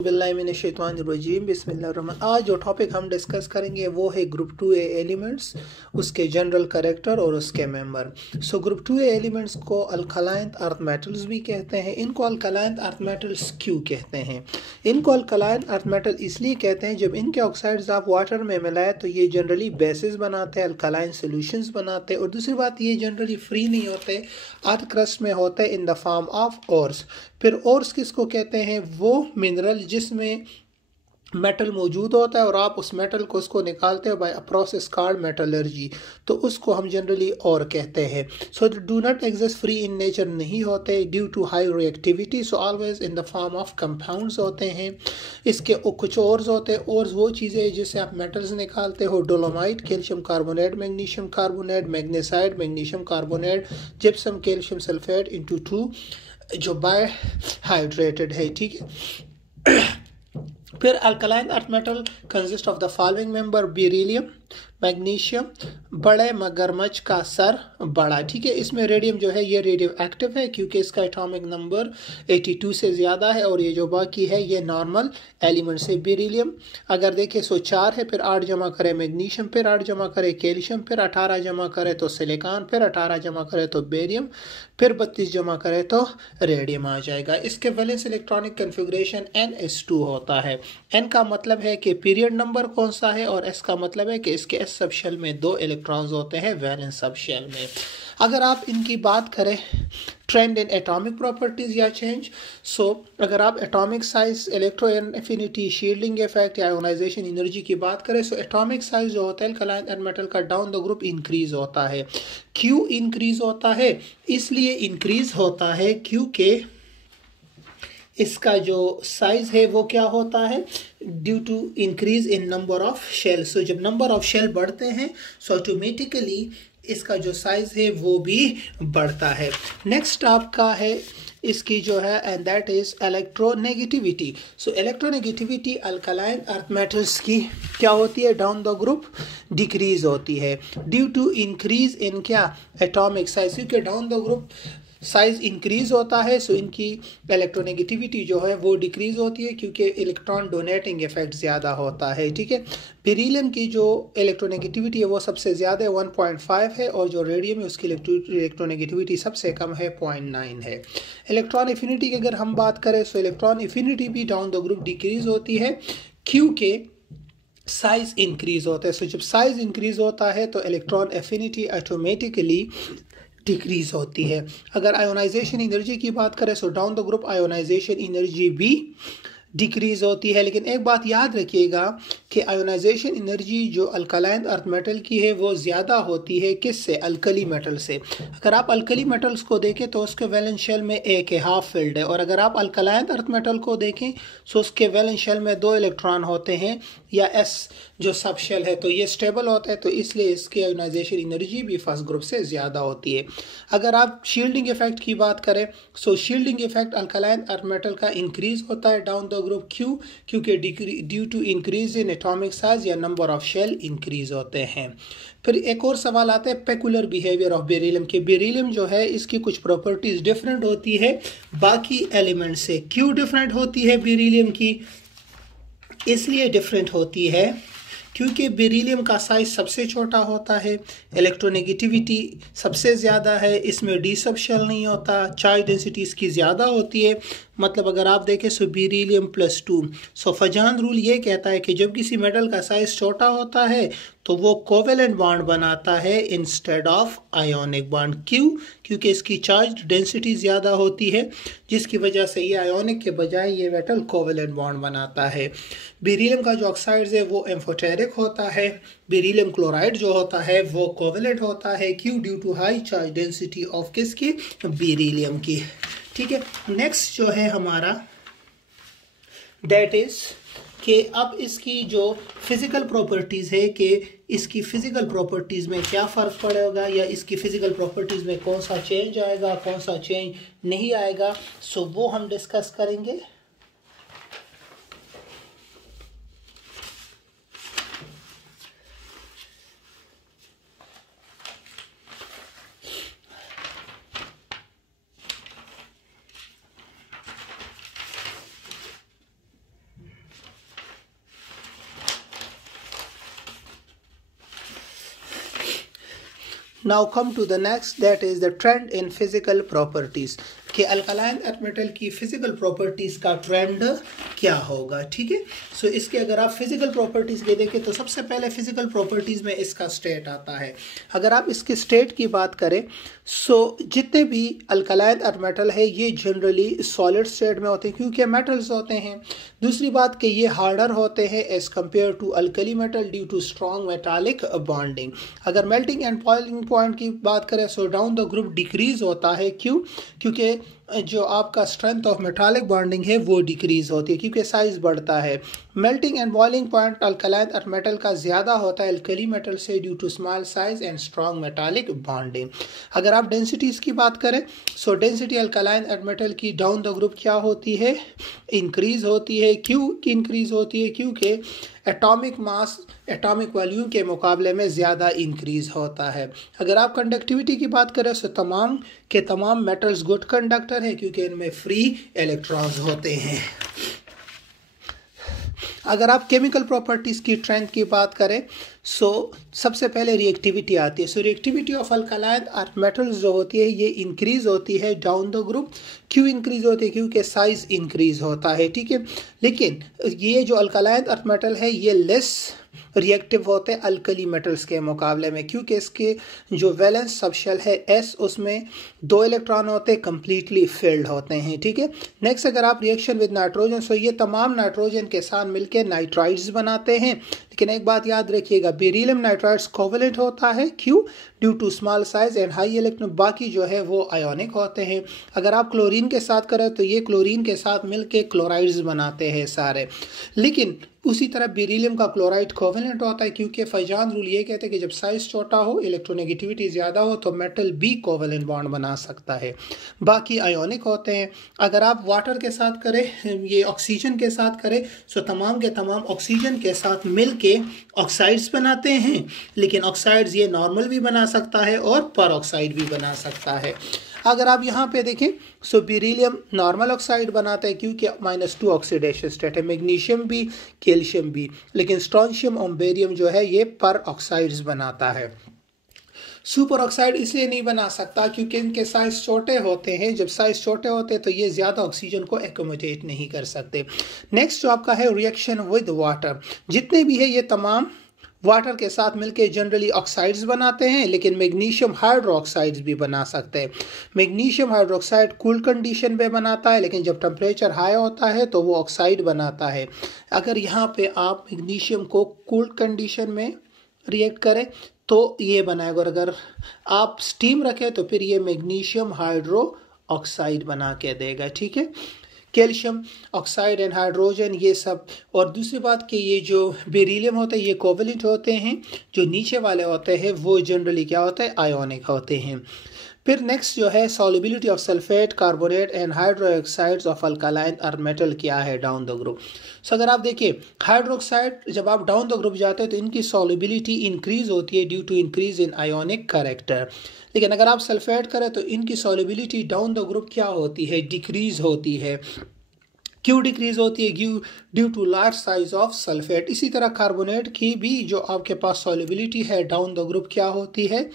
बिस्मिल्लाहिर्रहमानिर्रहीम बिस्मिल्लाहिर्रहमान। आज जो टॉपिक हम डिस्कस करेंगे वो है ग्रुप 2A एलिमेंट्स, उसके जनरल कैरेक्टर और उसके मेंबर। ग्रुप 2A एलिमेंट्स को अल्कलाइन अर्थ मेटल्स भी कहते हैं। इनको अल्कलाइन अर्थ मेटल्स क्यों कहते हैं? इनको अल्कलाइन अर्थ मेटल इसलिए कहते हैं जब इनके ऑक्साइड्स आप वाटर में मिलाए तो ये जनरली बेसिस बनाते हैं, अल्कलाइन सोल्यूशंस बनाते हैं। और दूसरी बात, ये जनरली फ्री नहीं होते, अर्थ क्रस्ट में होते हैं इन द फॉर्म ऑफ ओर्स। फिर ओर्स किसको कहते हैं? वो मिनरल जिसमें मेटल मौजूद होता है और आप उस मेटल को उसको निकालते हो by a process called metallurgy, तो उसको हम जनरली और कहते हैं। So do not exist free in nature नहीं होते due to high reactivity, so always in the form of compounds होते हैं। इसके कुछ और होते हैं, और वो चीज़ें जिससे आप मेटल्स निकालते हो, dolomite, calcium carbonate, magnesium carbonate, magnesite, magnesium carbonate, gypsum, calcium sulphate into 2 जो बाय हाइड्रेटेड है। ठीक है। फिर alkaline earth metal consist of the following member: beryllium, magnesium, बड़े मगरमच्छ का सर बड़ा। ठीक है। इसमें रेडियम जो है ये रेडियो एक्टिव है क्योंकि इसका एटॉमिक नंबर 82 से ज़्यादा है, और ये जो बाकी है ये नॉर्मल एलिमेंट्स है। बेरिलियम अगर देखें 4 है, फिर 8 जमा करें मैग्नीशियम, फिर 8 जमा करें कैल्शियम, फिर 18 जमा करें तो सिलिकॉन, फिर 18 जमा करें तो बेरियम, फिर 32 जमा करें तो रेडियम आ जाएगा। इसके वैलेंस इलेक्ट्रॉनिक कन्फिग्रेशन NS2 होता है। N का मतलब है कि पीरियड नंबर कौन सा है, और S का मतलब है कि इसके S सब शेल में 2 इलेक्ट्रॉन्स होते हैं वैलेंस सब शेल में। अगर आप इनकी बात करें ट्रेंड इन एटॉमिक प्रॉपर्टीज या चेंज, अगर आप atomic size, electro affinity, shielding effect या आयोनाइजेशन एनर्जी की बात करें, एटॉमिक साइज जो होता है अल्कलाइन अर्थ मेटल का डाउन द ग्रुप इंक्रीज होता है। क्यों इंक्रीज होता है? इसलिए इंक्रीज होता है क्योंकि इसका जो साइज है वो क्या होता है, due to increase in number of shell. जब नंबर ऑफ शेल बढ़ते हैं ऑटोमेटिकली इसका जो साइज है वो भी बढ़ता है। नेक्स्ट आपका है इसकी जो है, and that is electronegativity. Electronegativity alkaline earth metals की क्या होती है? डाउन द ग्रुप डिक्रीज होती है ड्यू टू इंक्रीज इन क्या, एटॉमिक साइज। क्योंकि down the group size increase होता है, इनकी इलेक्ट्रोनेगेटिविटी जो है वो डिक्रीज होती है क्योंकि इलेक्ट्रॉन डोनेटिंग इफेक्ट ज़्यादा होता है। ठीक है। बेरिलियम की जो इलेक्ट्रोनेगेटिविटी है वो सबसे ज़्यादा है, 1.5 है, और जो रेडियम है उसकी इलेक्ट्रोनेगेटिविटी सबसे कम है, 0.9 है। इलेक्ट्रॉन एफिनिटी की अगर हम बात करें इलेक्ट्रॉन एफिनिटी भी डाउन द ग्रुप डिक्रीज होती है क्योंकि साइज इंक्रीज होता है। जब साइज इंक्रीज होता है तो इलेक्ट्रॉन एफिनिटी ऑटोमेटिकली डिक्रीज होती है। अगर आयोनाइजेशन एनर्जी की बात करें down the group ionisation energy भी डिक्रीज होती है। लेकिन एक बात याद रखिएगा कि आयोनाइजेशन एनर्जी जो अल्कलाइन अर्थ मेटल की है वो ज़्यादा होती है किससे? अल्कली मेटल से। अगर आप अल्कली मेटल्स को देखें तो उसके वैलेंस शेल में 1 हाफ फील्ड है, और अगर आप अल्कलाइन अर्थ मेटल को देखें तो उसके वैलेंस शेल में 2 इलेक्ट्रॉन होते हैं, या S जो सब शेल है, तो ये स्टेबल होता है, तो इसलिए इसकी आयोनाइजेशन एनर्जी भी फर्स्ट ग्रुप से ज़्यादा होती है। अगर आप शील्डिंग इफेक्ट की बात करें shielding effect alkaline earth metal का इंक्रीज होता है डाउन द ग्रुप। क्यों? क्योंकि due to increase in atomic size या नंबर ऑफ शेल इंक्रीज होते हैं। फिर एक और सवाल आता है पेकुलर बिहेवियर ऑफ बेरिलियम के। बेरिलियम जो है इसकी कुछ प्रॉपर्टीज डिफरेंट होती है बाकी एलिमेंट से। क्यों डिफरेंट होती है बेरिलियम की? इसलिए डिफरेंट होती है क्योंकि बेरिलियम का साइज सबसे छोटा होता है, इलेक्ट्रोनेगेटिविटी सबसे ज़्यादा है, इसमें डी सब शेल नहीं होता, चार्ज डेंसिटी इसकी ज़्यादा होती है। मतलब अगर आप देखें बेरिलियम +2। फजान रूल ये कहता है कि जब किसी मेटल का साइज छोटा होता है तो वो कोवेलेंट बॉन्ड बनाता है इंस्टेड ऑफ आयोनिक बॉन्ड। क्यों? क्योंकि इसकी चार्ज डेंसिटी ज़्यादा होती है, जिसकी वजह से ये आयोनिक के बजाय ये मेटल कोवेलेंट बॉन्ड बनाता है। बेरिलियम का जो ऑक्साइड्स है वो एम्फोटेरिक होता है, बेरिलियम क्लोराइड जो होता है वो कोवेलेंट होता है। क्यों? Due to high charge density of किसकी? बेरिलियम की। ठीक है। नेक्स्ट जो है हमारा दैट इज कि अब इसकी जो फिजिकल प्रॉपर्टीज़ है कि इसकी फिजिकल प्रॉपर्टीज़ में क्या फ़र्क पड़ेगा, या इसकी फिजिकल प्रॉपर्टीज़ में कौन सा चेंज आएगा, कौन सा चेंज नहीं आएगा, वो हम डिस्कस करेंगे। Now come to the next, that is the trend in physical properties कि अल्कलाइन अर्थ मेटल की फिजिकल प्रॉपर्टीज का ट्रेंड क्या होगा। ठीक है, सो इसके अगर आप फिजिकल प्रॉपर्टीज के देखें तो सबसे पहले फिजिकल प्रॉपर्टीज में इसका स्टेट आता है। अगर आप इसके स्टेट की बात करें सो जितने भी अल्कलाइन अर्थ मेटल है ये जनरली सॉलिड स्टेट में होते हैं क्योंकि मेटल्स होते हैं। दूसरी बात कि ये हार्डर होते हैं as compare to alkali metal due to strong metallic bonding. अगर मेल्टिंग एंड बॉइलिंग पॉइंट की बात करें so down the group decrease होता है। क्यों? क्योंकि जो आपका स्ट्रेंथ ऑफ मेटालिक बॉन्डिंग है वो डिक्रीज होती है क्योंकि साइज बढ़ता है। Melting and boiling point alkaline earth metal का ज़्यादा होता है अल्कली मेटल से due to small size and strong metallic bonding. अगर आप डेंसिटीज की बात करें so density alkaline earth metal की डाउन द ग्रुप क्या होती है? इंक्रीज होती है। क्यों इंक्रीज होती है? क्योंकि एटॉमिक मास एटॉमिक वॉल्यूम के मुकाबले में ज़्यादा इंक्रीज होता है। अगर आप कंडक्टिविटी की बात करें तो तमाम के तमाम मेटल्स गुड कंडक्टर हैं क्योंकि इनमें फ्री इलेक्ट्रॉन्स होते हैं। अगर आप केमिकल प्रॉपर्टीज़ की स्ट्रेंथ की बात करें सो सबसे पहले रिएक्टिविटी आती है। So reactivity of alkaline earth metals जो होती है ये इंक्रीज होती है डाउन द ग्रुप। क्यों इंक्रीज होती है? क्योंकि साइज इंक्रीज होता है। ठीक है, लेकिन ये जो अल्कलाइन अर्थ मेटल है ये लेस रिएक्टिव होते हैं अल्कली मेटल्स के मुकाबले में क्योंकि इसके जो वैलेंस सबशेल है एस उसमें 2 इलेक्ट्रॉन होते हैं कम्प्लीटली फिल्ड होते हैं। ठीक है, नेक्स्ट अगर आप रिएक्शन विद नाइट्रोजन सो ये तमाम नाइट्रोजन के साथ मिलकर नाइट्राइड्स बनाते हैं। लेकिन एक बात याद रखिएगा बेरिलियम नाइट्राइड्स कोवेलेंट होता है। क्यों? Due to small size and high electron. बाकी जो है वो आयोनिक होते हैं। अगर आप क्लोरीन के साथ करें तो ये क्लोरीन के साथ मिलके क्लोराइड्स बनाते हैं सारे। लेकिन उसी तरह बेरिलियम का क्लोराइड कोवेलेंट होता है क्योंकि फैजान रूल ये कहते हैं कि जब साइज छोटा हो इलेक्ट्रोनेगेटिविटी ज़्यादा हो तो मेटल भी कोवेलेंट बॉन्ड बना सकता है। बाकी आयोनिक होते हैं। अगर आप वाटर के साथ करें ये ऑक्सीजन के साथ करें सो तमाम के तमाम ऑक्सीजन के साथ मिलके ऑक्साइड्स बनाते हैं। लेकिन ऑक्साइड्स ये नॉर्मल भी बना सकता है और परऑक्साइड भी बना सकता है। अगर आप यहाँ पे देखें सो बेरिलियम नॉर्मल ऑक्साइड बनाता है क्योंकि -2 ऑक्सीडेशन स्टेट है। मैग्नीशियम भी कैल्शियम भी। लेकिन स्ट्रोंशियम और बेरियम जो है ये पर ऑक्साइड्स बनाता है। सुपर ऑक्साइड इसलिए नहीं बना सकता क्योंकि इनके साइज छोटे होते हैं। जब साइज छोटे होते हैं तो ये ज़्यादा ऑक्सीजन को एकोमोडेट नहीं कर सकते। नेक्स्ट जो आपका है रिएक्शन विद वाटर। जितने भी है ये तमाम वाटर के साथ मिलके जनरली ऑक्साइड्स बनाते हैं लेकिन मैग्नीशियम हाइड्रोक्साइड्स भी बना सकते हैं। मैग्नीशियम हाइड्रोक्साइड कूल कंडीशन में बनाता है लेकिन जब टेम्परेचर हाई होता है तो वो ऑक्साइड बनाता है। अगर यहाँ पे आप मैग्नीशियम को कूल कंडीशन में रिएक्ट करें तो ये बनाएगा और अगर आप स्टीम रखें तो फिर ये मैग्नीशियम हाइड्रो ऑक्साइड बना के देगा। ठीक है, कैल्शियम ऑक्साइड एंड हाइड्रोजन ये सब। और दूसरी बात कि ये जो बेरिलियम होता है ये कोवेलेंट होते हैं। जो नीचे वाले होते हैं वो जनरली क्या होता है? आयोनिक होते हैं। फिर नेक्स्ट जो है solubility of sulphate carbonate and hydroxides of alkaline earth metal क्या है डाउन द ग्रुप। सो अगर आप देखिए हाइड्रोक्साइड जब आप डाउन द ग्रुप जाते हैं तो इनकी सॉल्युबिलिटी इंक्रीज होती है due to increase in ionic character. लेकिन अगर आप सल्फेट करें तो इनकी सॉल्युबिलिटी डाउन द ग्रुप क्या होती है? डिक्रीज होती है। क्यों डिक्रीज होती है? Due to large size of sulphate. इसी तरह कार्बोनेट की भी जो आपके पास सॉल्युबिलिटी है डाउन द ग्रुप क्या होती है?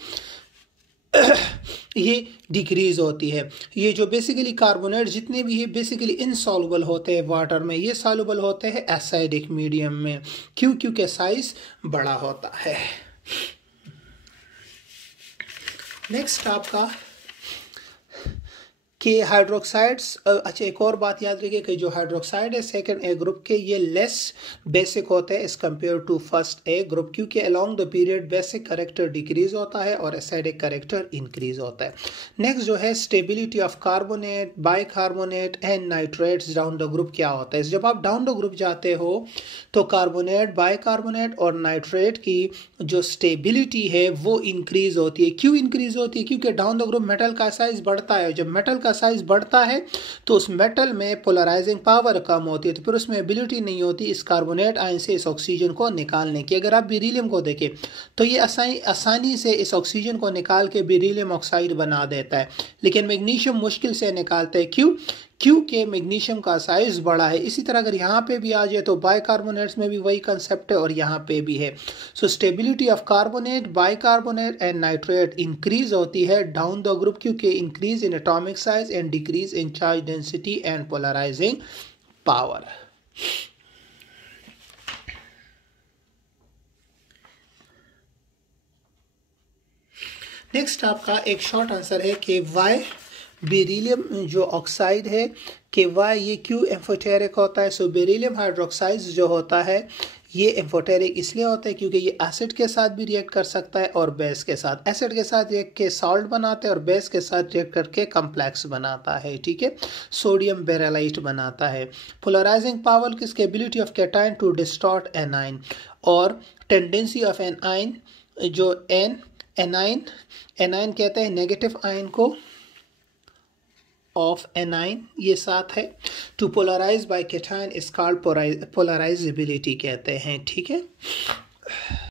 ये डिक्रीज होती है। ये जो बेसिकली कार्बोनेट जितने भी है बेसिकली इनसॉल्युबल होते हैं वाटर में। ये सॉल्युबल होते हैं एसिडिक मीडियम में। क्यों? क्योंकि साइज बड़ा होता है। नेक्स्ट आपका कि हाइड्रोक्साइड्स। अच्छा एक और बात याद रखिए कि जो हाइड्रोक्साइड है सेकंड ए ग्रुप के ये लेस बेसिक होते हैं as compare to first A group क्योंकि along the period basic character decrease होता है और एसिडिक कैरेक्टर इंक्रीज होता है। नेक्स्ट जो है stability of carbonate bicarbonate and nitrates down the group क्या होता है? जब आप डाउन द ग्रुप जाते हो तो कार्बोनेट बाइकार्बोनेट और नाइट्रेट की जो स्टेबिलिटी है वो इंक्रीज होती है। क्यों इंक्रीज होती है? क्योंकि डाउन द ग्रुप मेटल का साइज बढ़ता है। जब मेटल का साइज बढ़ता है तो उस मेटल में पोलराइजिंग पावर कम होती है तो फिर उसमें एबिलिटी नहीं होती इस कार्बोनेट आयन से इस ऑक्सीजन को निकालने की। अगर आप बेरिलियम को देखें तो ये आसानी से इस ऑक्सीजन को निकाल के बेरिलियम ऑक्साइड बना देता है। लेकिन मैग्नीशियम मुश्किल से निकालते हैं। क्यों? क्योंकि मैग्नीशियम का साइज बड़ा है। इसी तरह अगर यहाँ पे भी आ जाए तो बाइकार्बोनेट्स में भी वही कंसेप्ट है और यहाँ पे भी है। So stability of carbonate, bicarbonate and nitrate increase होती है डाउन द ग्रुप, क्योंकि increase in atomic size and decrease in charge density and polarising power. Next आपका एक शॉर्ट आंसर है कि वाई बेरिलियम जो ऑक्साइड है कि वाई ये क्यों एम्फोटेरिक होता है। सो बेरिलियम हाइड्रोक्साइड जो होता है ये एम्फोटेरिक इसलिए होता है क्योंकि ये एसिड के साथ भी रिएक्ट कर सकता है और बेस के साथ। एसिड के साथ रिएक्ट के सॉल्ट बनाता है और बेस के साथ रिएक्ट करके कम्प्लेक्स बनाता है, ठीक है, सोडियम बेरेलाइट बनाता है। पोलराइजिंग पावर किसकी ability of cation to distort anion, और टेंडेंसी ऑफ एनाइन जो एनाइन कहते हैं नेगेटिव आयन को ऑफ एनाइन, ये साथ है। To polarise by cation is called polarisability कहते हैं, ठीक है।